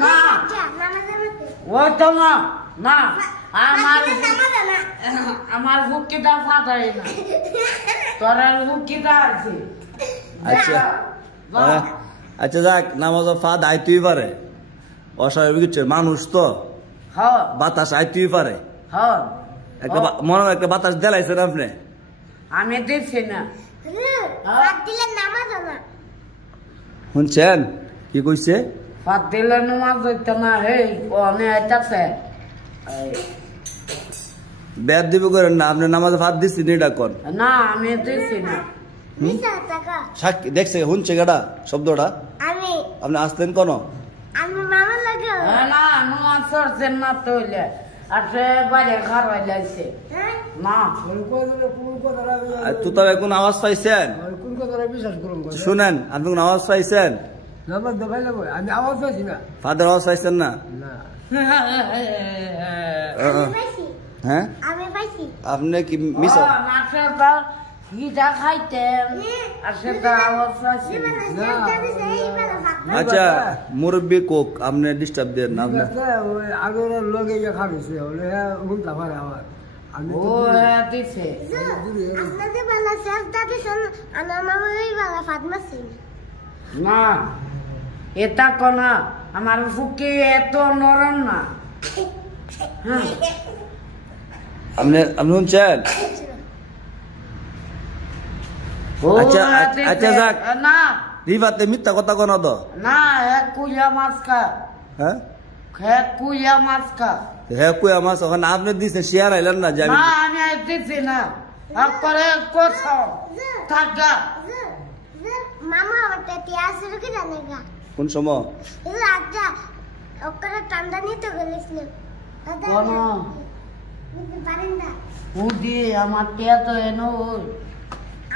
না ও তো না না আমার হুকিটা ফাটাই না তোর হুকিটা আছে আচ্ছা আচ্ছা যাক নামাজ ফাদ আইতেই পারে অস্বাভাবিক কিছু মানুষ তো হ্যাঁ বাতাস আইতেই পারে হ্যাঁ একটা মনে হয় একটা বাতাস দেলাইছেন আপনি আমি দিচ্ছি না শুনছেন কি কইছে ফাত দিলে নামাজ হইতো না হে অনে আইতাছে বেদ দিব করেন না আপনি নামাজে ফাদ দিচ্ছেন এটা কোন না আমি দিচ্ছি না সাক্ষী দেখছে শুনছে গাড়া শব্দটা আপনি আসতেন কোন না নামাজ পড়ছেন না তৈলে আসে বাইরে খারাপ লাগছে না তো তবে কোন আওয়াজ পাইছেন শুনেন আপনি কোন আওয়াজ পাইছেন আমি আওয়াজ পাইছি না ফাদার আওয়াজ পাইছেন না হ্যাঁ আপনি কি মিস খাইতেন আচ্ছা মুরব্বী কোক আপনি ডিস্টার্ব দেন না আপনি আগের লগে খাবেছে আমার ও দিছে না এটা কোনা আমার ফুকি এত নরম না আপনি আপনি শুনছেন আচ্ছা আচ্ছা যাক না রিভাতে মিথ্যা কথা কোন তো না কুইয়া মাছ খা হ্যাঁ কুইয়া মাছ খা হ্যাঁ কুয়া মাছ ওখানে আপনি দিচ্ছেন শেয়ার আইলেন না না আমি দিচ্ছি না করে কোথাও থাকা মামা আমার টিয়া শুরু কি জানে গা কোন সময় আচ্ছা ওকরে ঠান্ডা নিতে গেলিছিল কোন বারিন্দা উদি আমার টিয়া তো এনো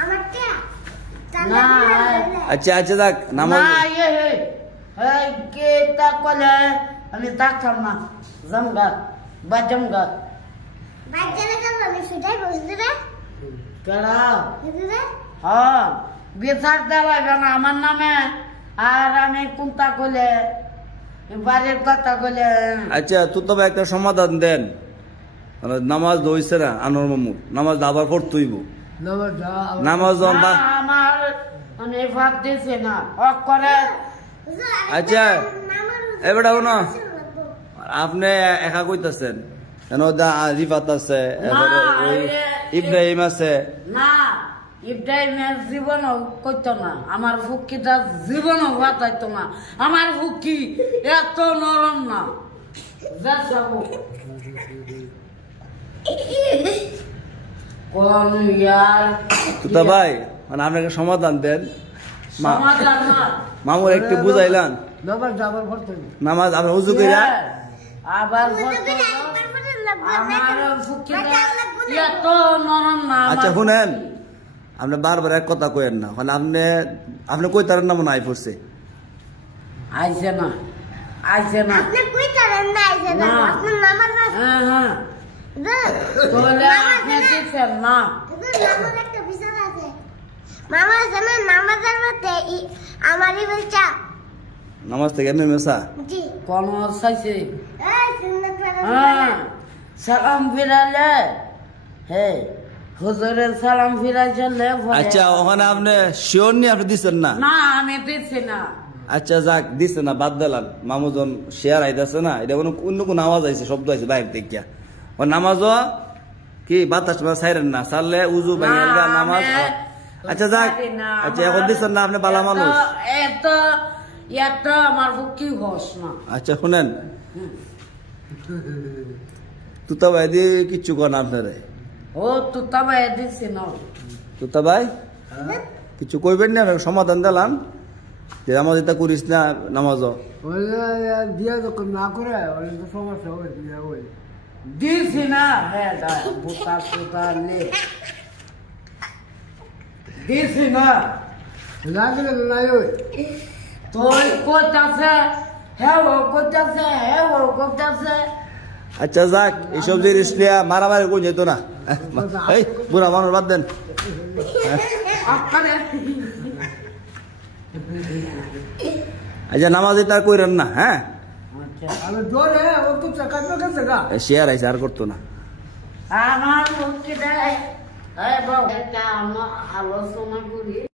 আমার টিয়া না আচ্ছা আচ্ছা যাক নামাজ না এই কে তা কলে আমি থাকতাম না জমগা বাজমগা বাচ্চারা কেন আমি সেটাই বলছি রে কেডা রে হ্যাঁ বিচার দেওয়া না আমার নামে আর আমি কোনটা কলে বাড়ির কথা কলে আচ্ছা তুই তবে একটা সমাধান দেন নামাজ দইছে না আনোর মামুর নামাজ আবার পড়তেইব নামাজ আমার মানে ভাত দিছে না অক করে আচ্ছা এবারে শুনো আপনি একা কইতাছেন কেন রিফাত আছে ইব্রাহিম আছে না ইব্রাহিমের জীবনও করতো না আমার ফুকিটা জীবনও বাতাইতো না আমার ফুকি এত নরম না যা যাবো কোন ইয়ার তুতা ভাই মানে আপনাকে সমাধান দেন সমাধান না মামুর একটু বুঝাইলান নামাজ আপনি উজু কইরা আবার আমার ফুকিটা এত নরম না আচ্ছা শুনেন আপনি বারবার এক কথা কইেন না মানে আপনি আপনি কইতারেন না মনে আই পড়ছে আইছে না আইছে না আপনি কইতারেন না আইছে না আপনি নামাজ হ্যাঁ হ্যাঁ বলে আপনি দিছেন না নামাজ একটা বিষয় আছে মামা জানেন নামাজের মধ্যে আমারই বলছা নামাজ থেকে এমনি মেসা জি কোন চাইছে এই সুন্নাত হ্যাঁ সালাম ফিরালে হে হুজুরের সালাম ফিরাইলে আচ্ছা ওখানে আপনি শিওর নি আপনি দিচ্ছেন না না আমি দিচ্ছি না আচ্ছা যাক দিচ্ছে না বাদ দিলাম মামুজন শেয়ার আইতাছে না এটা কোনো অন্য কোন আওয়াজ আইছে শব্দ আইছে বাইরে থেকে ও নামাজ কি বাতাস ছাইরেন না ছাড়লে উজু ভাঙিয়া নামাজ আচ্ছা যাক আচ্ছা এখন দিচ্ছেন না আপনি বালা মানুষ এত এত আমার কি ঘোষ না আচ্ছা শুনেন তুতা ভাই দিয়ে কিচ্ছু কর না আপনারে ও তুতা ভাই দিছি না তুতা ভাই কিছু কইবেন না সমাধান দিলাম যে নামাজ এটা করিস না নামাজ দিয়া যখন না করে সমস্যা হবে দিছি না হ্যাঁ বুতা সুতা নে দিছি না লাগলে নাই তোর কোথাছে হ্যাঁ ও কোথাছে হ্যাঁ ও কোথাছে আচ্ছা যাক এইসব জিনিস নিয়ে মারামারি কোন যেত না এই বুড়া মানুষ বাদ দেন আচ্ছা নামাজে তার কইরেন না, হ্যাঁ আচ্ছা আমি ধরে ও তো চাকানো গেছে গা শেয়ার আইছে আর করতো না। আমার ভক্তিটা এই বাবা একটা আলোচনা করি।